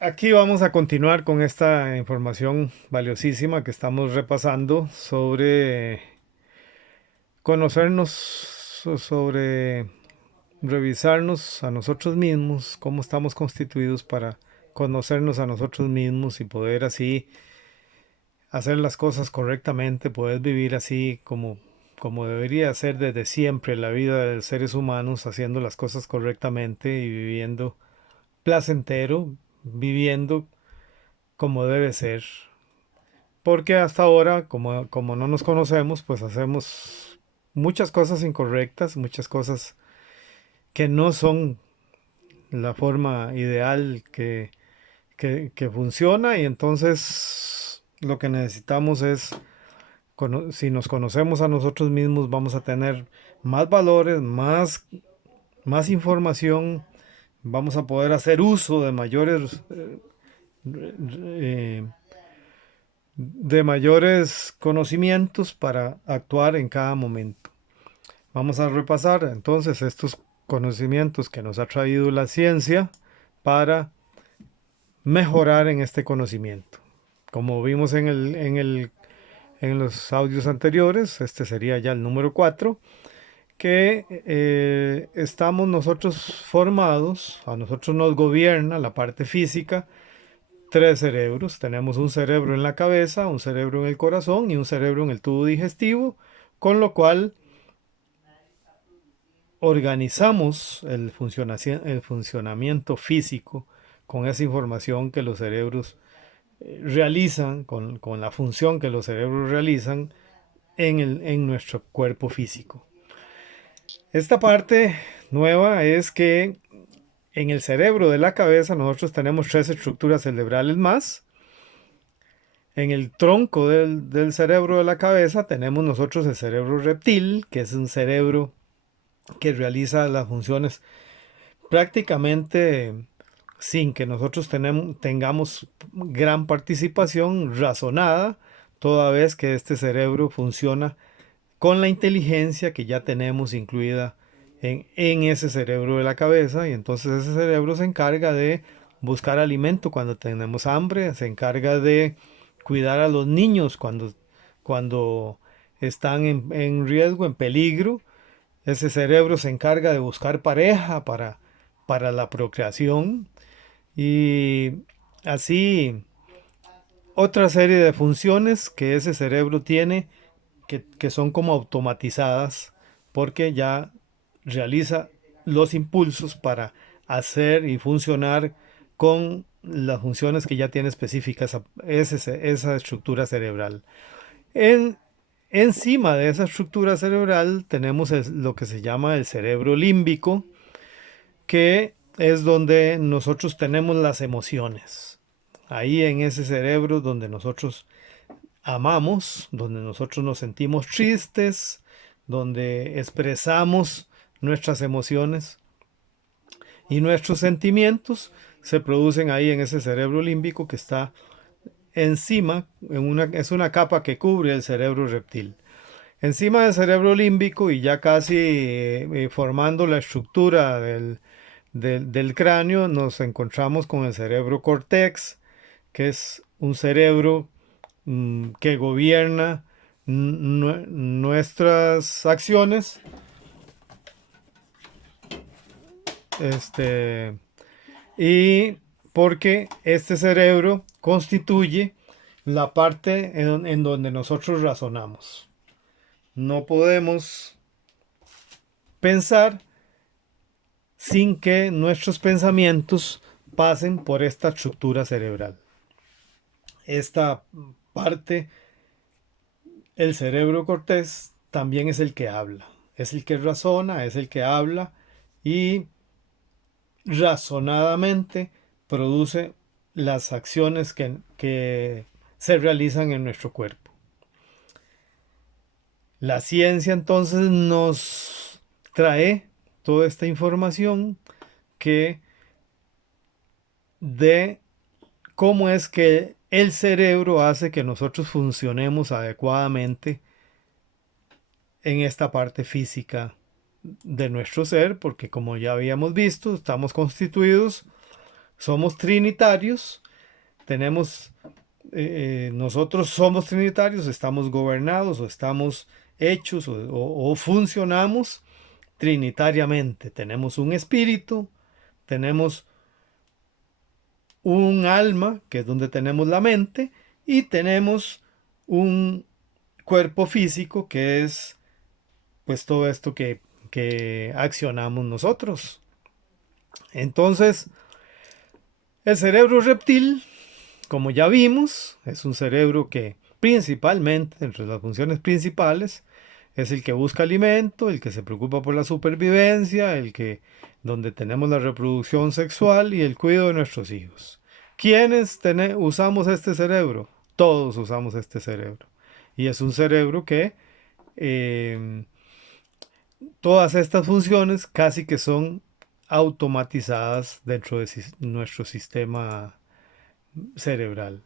Aquí vamos a continuar con esta información valiosísima que estamos repasando sobre conocernos, sobre revisarnos a nosotros mismos, cómo estamos constituidos para conocernos a nosotros mismos y poder así hacer las cosas correctamente, poder vivir así como debería ser desde siempre la vida de los seres humanos, haciendo las cosas correctamente y viviendo placentero, viviendo como debe ser. Porque hasta ahora, como no nos conocemos, pues hacemos muchas cosas incorrectas, muchas cosas que no son la forma ideal que funciona, y entonces lo que necesitamos es, si nos conocemos a nosotros mismos, vamos a tener más valores, más información, vamos a poder hacer uso eh, de mayores conocimientos para actuar en cada momento. Vamos a repasar entonces estos conocimientos que nos ha traído la ciencia para mejorar en este conocimiento. Como vimos en los audios anteriores, este sería ya el número 4, que estamos nosotros formados, a nosotros nos gobierna la parte física, tres cerebros. Tenemos un cerebro en la cabeza, un cerebro en el corazón y un cerebro en el tubo digestivo, con lo cual organizamos el funcionamiento físico con esa información que los cerebros realizan, con la función que los cerebros realizan en nuestro cuerpo físico. Esta parte nueva es que en el cerebro de la cabeza nosotros tenemos tres estructuras cerebrales más. En el tronco del cerebro de la cabeza tenemos nosotros el cerebro reptil, que es un cerebro que realiza las funciones prácticamente sin que nosotros tengamos gran participación razonada, toda vez que este cerebro funciona con la inteligencia que ya tenemos incluida en ese cerebro de la cabeza, y entonces ese cerebro se encarga de buscar alimento cuando tenemos hambre, se encarga de cuidar a los niños cuando están en riesgo, en peligro. Ese cerebro se encarga de buscar pareja para la procreación, y así otra serie de funciones que ese cerebro tiene que son como automatizadas, porque ya realiza los impulsos para hacer y funcionar con las funciones que ya tiene específicas esa estructura cerebral. En, Encima de esa estructura cerebral tenemos lo que se llama el cerebro límbico, que es donde nosotros tenemos las emociones. Ahí en ese cerebro donde nosotros amamos, donde nosotros nos sentimos tristes, donde expresamos nuestras emociones y nuestros sentimientos, se producen ahí en ese cerebro límbico que está encima, es una capa que cubre el cerebro reptil. Encima del cerebro límbico y ya casi formando la estructura del cráneo, nos encontramos con el cerebro cortex, que es un cerebro que gobierna nuestras acciones, este, y porque este cerebro constituye la parte en donde nosotros razonamos. No podemos pensar sin que nuestros pensamientos pasen por esta estructura cerebral. Esta parte, el cerebro cortés, también es el que habla, es el que razona, es el que habla y razonadamente produce las acciones que se realizan en nuestro cuerpo. La ciencia entonces nos trae toda esta información que de cómo es que el cerebro hace que nosotros funcionemos adecuadamente en esta parte física de nuestro ser, porque como ya habíamos visto, estamos constituidos somos trinitarios, tenemos, nosotros somos trinitarios, estamos gobernados o estamos hechos o funcionamos trinitariamente. Tenemos un espíritu, tenemos un alma, que es donde tenemos la mente, y tenemos un cuerpo físico, que es pues todo esto que accionamos nosotros. Entonces, el cerebro reptil, como ya vimos, es un cerebro que principalmente, entre las funciones principales, es el que busca alimento, el que se preocupa por la supervivencia, el que donde tenemos la reproducción sexual y el cuidado de nuestros hijos. ¿Quiénes usamos este cerebro? Todos usamos este cerebro. Y es un cerebro que eh, todas estas funciones casi que son automatizadas dentro de nuestro sistema cerebral.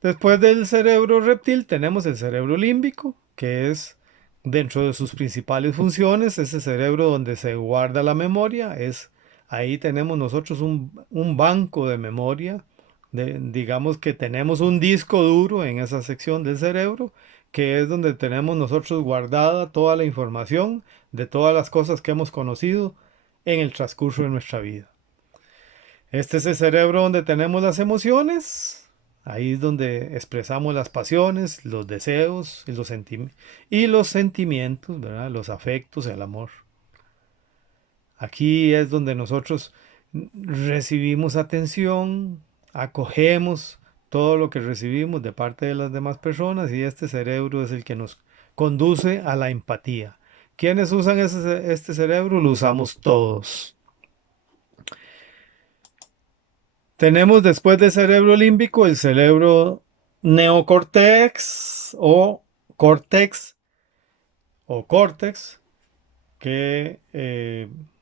Después del cerebro reptil tenemos el cerebro límbico, que es dentro de sus principales funciones, ese cerebro donde se guarda la memoria, ahí tenemos nosotros un banco de memoria, digamos que tenemos un disco duro en esa sección del cerebro, que es donde tenemos nosotros guardada toda la información de todas las cosas que hemos conocido en el transcurso de nuestra vida. Este es el cerebro donde tenemos las emociones. Ahí es donde expresamos las pasiones, los deseos y los sentimientos, ¿verdad? Los afectos, el amor. Aquí es donde nosotros recibimos atención, acogemos todo lo que recibimos de parte de las demás personas y este cerebro es el que nos conduce a la empatía. ¿Quiénes usan este cerebro? Lo usamos todos. Tenemos después del cerebro límbico el cerebro neocortex o córtex que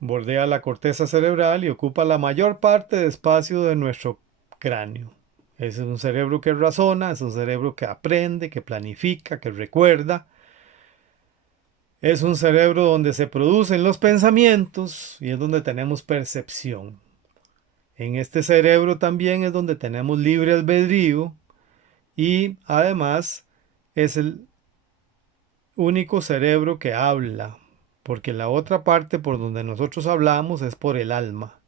bordea la corteza cerebral y ocupa la mayor parte de espacio de nuestro cráneo. Es un cerebro que razona, es un cerebro que aprende, que planifica, que recuerda. Es un cerebro donde se producen los pensamientos y es donde tenemos percepción. En este cerebro también es donde tenemos libre albedrío y además es el único cerebro que habla, porque la otra parte por donde nosotros hablamos es por el alma.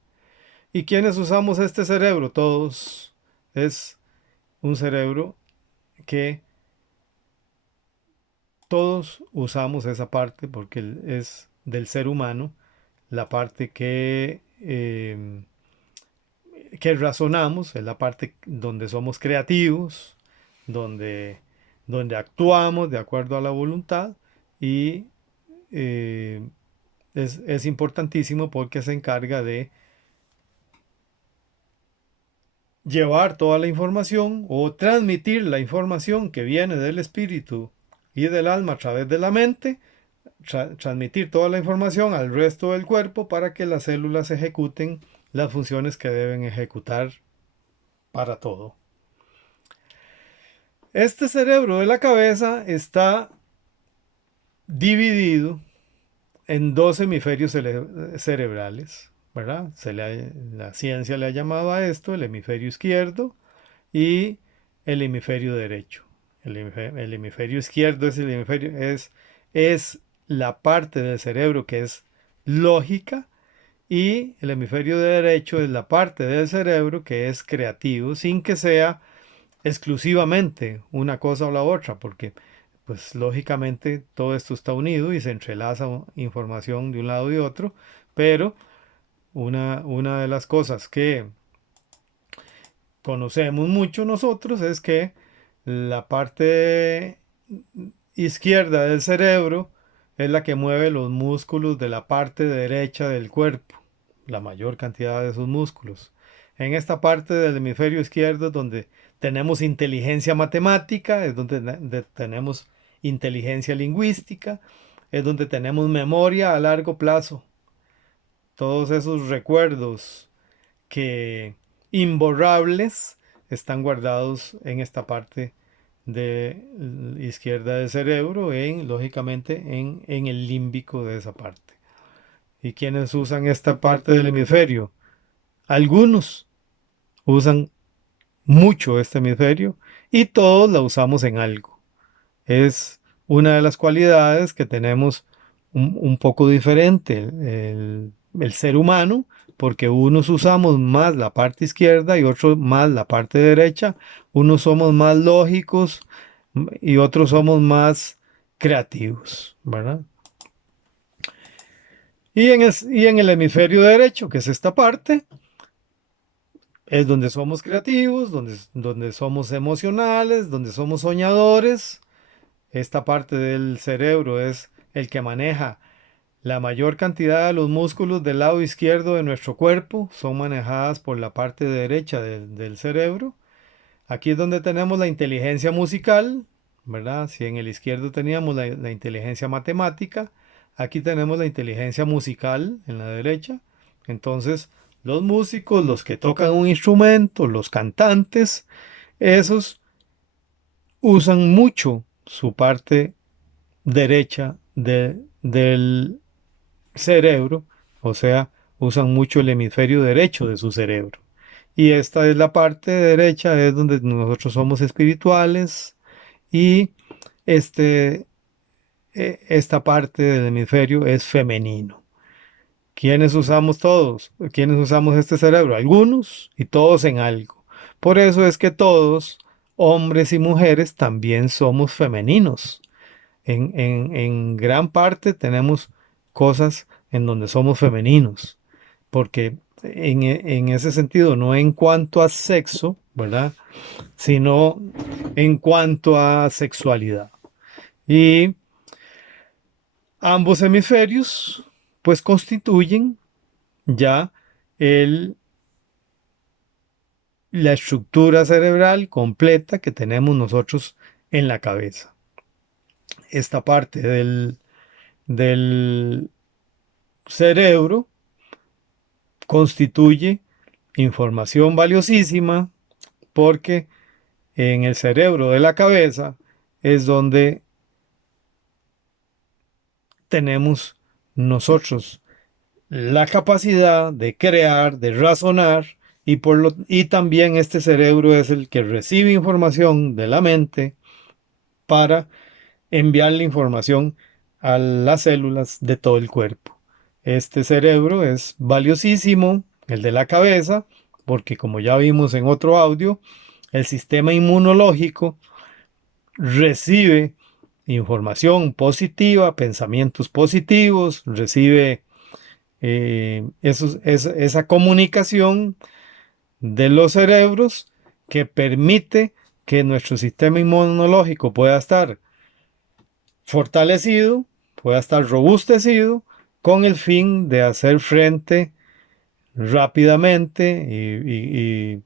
¿Y quiénes usamos este cerebro? Todos. Es un cerebro que todos usamos esa parte porque es del ser humano la parte que razonamos, es la parte donde somos creativos, donde, donde actuamos de acuerdo a la voluntad y eh, es importantísimo porque se encarga de llevar toda la información o transmitir la información que viene del espíritu y del alma a través de la mente, transmitir toda la información al resto del cuerpo para que las células ejecuten las funciones que deben ejecutar para todo. Este cerebro de la cabeza está dividido en dos hemisferios cerebrales, ¿verdad? La ciencia le ha llamado a esto el hemisferio izquierdo y el hemisferio derecho. El hemisferio izquierdo es la parte del cerebro que es lógica y el hemisferio derecho es la parte del cerebro que es creativo, sin que sea exclusivamente una cosa o la otra, porque pues lógicamente todo esto está unido y se entrelaza información de un lado y otro, pero una de las cosas que conocemos mucho nosotros es que la parte izquierda del cerebro es la que mueve los músculos de la parte derecha del cuerpo, la mayor cantidad de esos músculos. En esta parte del hemisferio izquierdo es donde tenemos inteligencia matemática, es donde tenemos inteligencia lingüística, es donde tenemos memoria a largo plazo. Todos esos recuerdos que imborrables están guardados en esta parte de izquierda del cerebro, lógicamente en el límbico de esa parte. ¿Y quiénes usan esta parte del hemisferio? Algunos usan mucho este hemisferio y todos la usamos en algo. Es una de las cualidades que tenemos un poco diferente el ser humano, porque unos usamos más la parte izquierda y otros más la parte derecha. Unos somos más lógicos y otros somos más creativos, ¿verdad? Y en el hemisferio derecho, que es esta parte, es donde somos creativos, donde somos emocionales, donde somos soñadores. Esta parte del cerebro es el que maneja la mayor cantidad de los músculos del lado izquierdo de nuestro cuerpo, son manejadas por la parte derecha del cerebro. Aquí es donde tenemos la inteligencia musical, ¿verdad? Si en el izquierdo teníamos la inteligencia matemática, aquí tenemos la inteligencia musical en la derecha. Entonces, los músicos, los que tocan un instrumento, los cantantes, esos usan mucho su parte derecha del cerebro, o sea, usan mucho el hemisferio derecho de su cerebro. Y esta es la parte derecha, es donde nosotros somos espirituales y este, esta parte del hemisferio es femenino. ¿Quiénes usamos todos? ¿Quiénes usamos este cerebro? Algunos y todos en algo. Por eso es que todos, hombres y mujeres, también somos femeninos. En gran parte tenemos cosas en donde somos femeninos, porque en ese sentido, no en cuanto a sexo, ¿verdad? Sino en cuanto a sexualidad. Y ambos hemisferios, pues constituyen ya el, la estructura cerebral completa que tenemos nosotros en la cabeza. Esta parte del cerebro constituye información valiosísima porque en el cerebro de la cabeza es donde tenemos nosotros la capacidad de crear, de razonar y también este cerebro es el que recibe información de la mente para enviar la información a las células de todo el cuerpo. Este cerebro es valiosísimo, el de la cabeza, porque como ya vimos en otro audio, el sistema inmunológico recibe información positiva, pensamientos positivos, recibe esa comunicación de los cerebros que permite que nuestro sistema inmunológico pueda estar fortalecido, pueda estar robustecido con el fin de hacer frente rápidamente y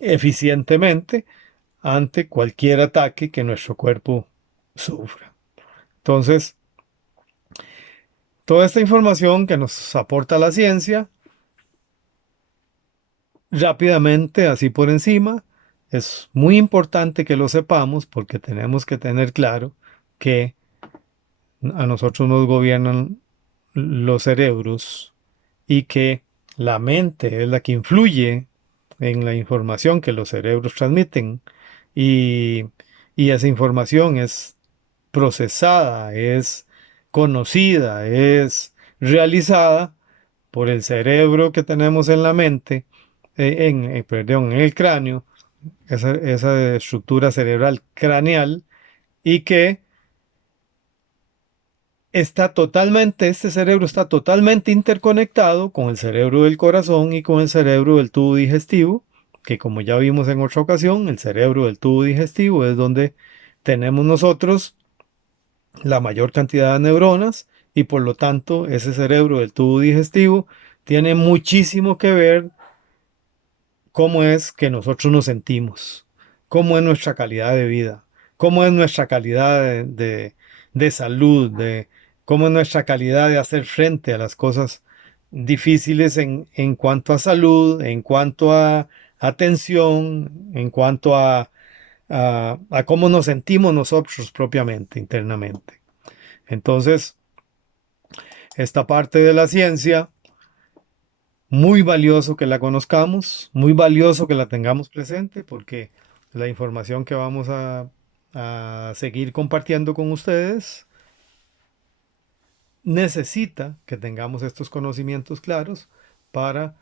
eficientemente ante cualquier ataque que nuestro cuerpo sufra. Entonces, toda esta información que nos aporta la ciencia, rápidamente, así por encima, es muy importante que lo sepamos porque tenemos que tener claro que a nosotros nos gobiernan los cerebros y que la mente es la que influye en la información que los cerebros transmiten y, y esa información es procesada, es conocida, es realizada por el cerebro que tenemos en la mente, perdón, en el cráneo, esa estructura cerebral craneal y que este cerebro está totalmente interconectado con el cerebro del corazón y con el cerebro del tubo digestivo, que como ya vimos en otra ocasión, el cerebro del tubo digestivo es donde tenemos nosotros la mayor cantidad de neuronas y por lo tanto ese cerebro del tubo digestivo tiene muchísimo que ver cómo es que nosotros nos sentimos, cómo es nuestra calidad de vida, cómo es nuestra calidad de salud, cómo es nuestra calidad de hacer frente a las cosas difíciles en cuanto a salud, en cuanto a atención, en cuanto a cómo nos sentimos nosotros propiamente, internamente. Entonces, esta parte de la ciencia Muy valioso que la conozcamos, muy valioso que la tengamos presente, porque la información que vamos a seguir compartiendo con ustedes necesita que tengamos estos conocimientos claros para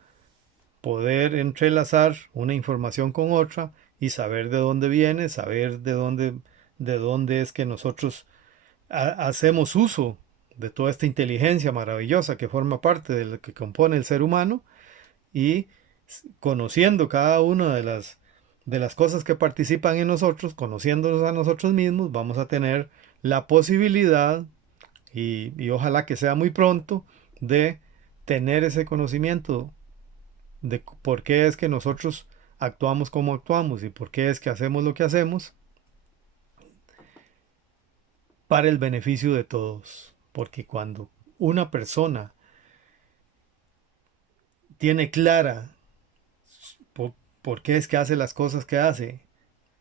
poder entrelazar una información con otra y saber de dónde viene, saber de dónde es que nosotros hacemos uso de toda esta inteligencia maravillosa que forma parte de lo que compone el ser humano, y conociendo cada una de las cosas que participan en nosotros, conociéndonos a nosotros mismos, vamos a tener la posibilidad, y ojalá que sea muy pronto, de tener ese conocimiento de por qué es que nosotros actuamos como actuamos y por qué es que hacemos lo que hacemos para el beneficio de todos. Porque cuando una persona tiene clara por, por qué es que hace las cosas que hace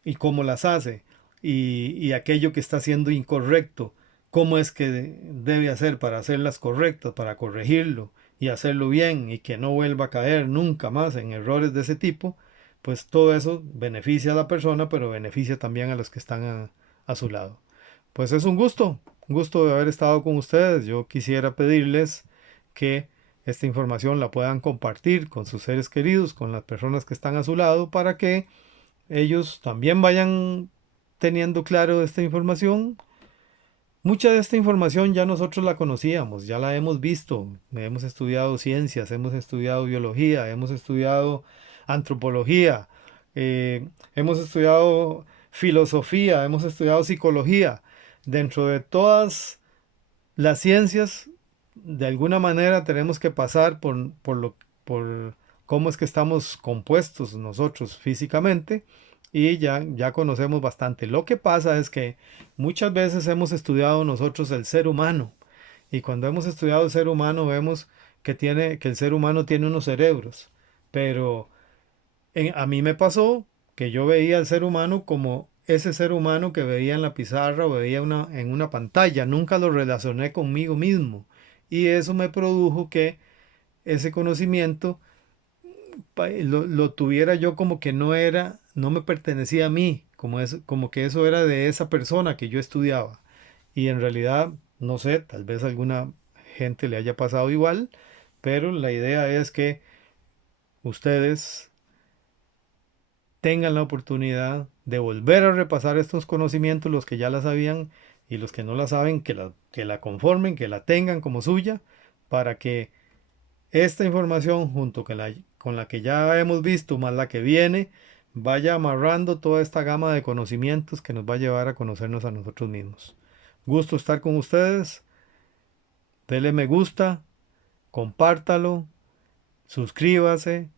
y cómo las hace, y aquello que está haciendo incorrecto, cómo es que debe hacer para hacerlas correctas, para corregirlo y hacerlo bien y que no vuelva a caer nunca más en errores de ese tipo, pues todo eso beneficia a la persona, pero beneficia también a los que están a su lado. Pues es un gusto de haber estado con ustedes. Yo quisiera pedirles que esta información la puedan compartir con sus seres queridos, con las personas que están a su lado, para que ellos también vayan teniendo claro esta información. Mucha de esta información ya nosotros la conocíamos, ya la hemos visto, hemos estudiado ciencias, hemos estudiado biología, hemos estudiado antropología, hemos estudiado filosofía, hemos estudiado psicología. Dentro de todas las ciencias, de alguna manera tenemos que pasar por cómo es que estamos compuestos nosotros físicamente, y ya conocemos bastante. Lo que pasa es que muchas veces hemos estudiado nosotros el ser humano, y cuando hemos estudiado el ser humano vemos que el ser humano tiene unos cerebros, pero a mí me pasó que yo veía al ser humano como ese ser humano que veía en la pizarra o veía en una pantalla. Nunca lo relacioné conmigo mismo. Y eso me produjo que ese conocimiento lo tuviera yo como que no me pertenecía a mí, como que eso era de esa persona que yo estudiaba. Y en realidad, no sé, tal vez a alguna gente le haya pasado igual, pero la idea es que ustedes tengan la oportunidad de volver a repasar estos conocimientos, los que ya la sabían, y los que no la saben, que la conformen, que la tengan como suya, para que esta información, junto con la que ya hemos visto, más la que viene, vaya amarrando toda esta gama de conocimientos que nos va a llevar a conocernos a nosotros mismos. Gusto estar con ustedes. Dele me gusta, compártalo, suscríbase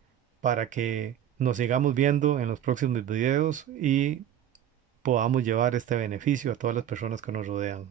para que nos sigamos viendo en los próximos videos y podamos llevar este beneficio a todas las personas que nos rodean.